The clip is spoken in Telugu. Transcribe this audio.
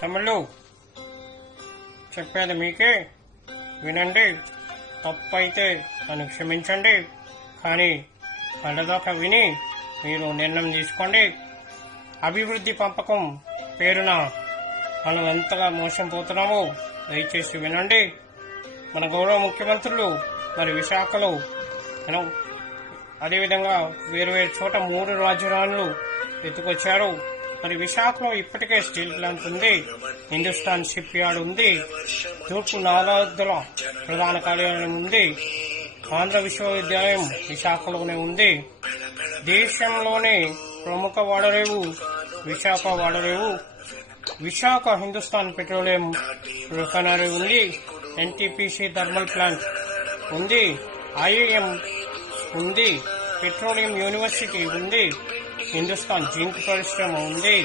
తమ్ముళ్ళు చెప్పేది మీకే, వినండి. తప్పైతే నన్ను క్షమించండి, కానీ కళ్ళదాకా విని మీరు నిర్ణయం తీసుకోండి. అభివృద్ధి పంపకం పేరున మనం ఎంతగా మోసం పోతున్నామో దయచేసి వినండి. మన గౌరవ ముఖ్యమంత్రులు మరి విశాఖలో అదేవిధంగా వేరు వేరు చోట 3 రాజధానులు ఎత్తుకొచ్చారు. మరి విశాఖలో ఇప్పటికే స్టీల్ ప్లాంట్ ఉంది, హిందుస్థాన్ షిప్ యార్డ్ ఉంది, తూర్పు నాలాదుల ప్రధాన కార్యాలయం ఉంది, ఆంధ్ర విశ్వవిద్యాలయం విశాఖలోనే ఉంది. దేశంలోనే ప్రముఖ వాడరేవు విశాఖ వాడరేవు. విశాఖ హిందుస్థాన్ పెట్రోలియం రిఫైనరీ ఉంది, ఎన్టీపీసీ థర్మల్ ప్లాంట్ ఉంది, ఐఐఎం ఉంది, పెట్రోలియం యూనివర్సిటీ ఉంది, హిందుస్థాన్ జింక్ పరిశ్రమ ఉంది.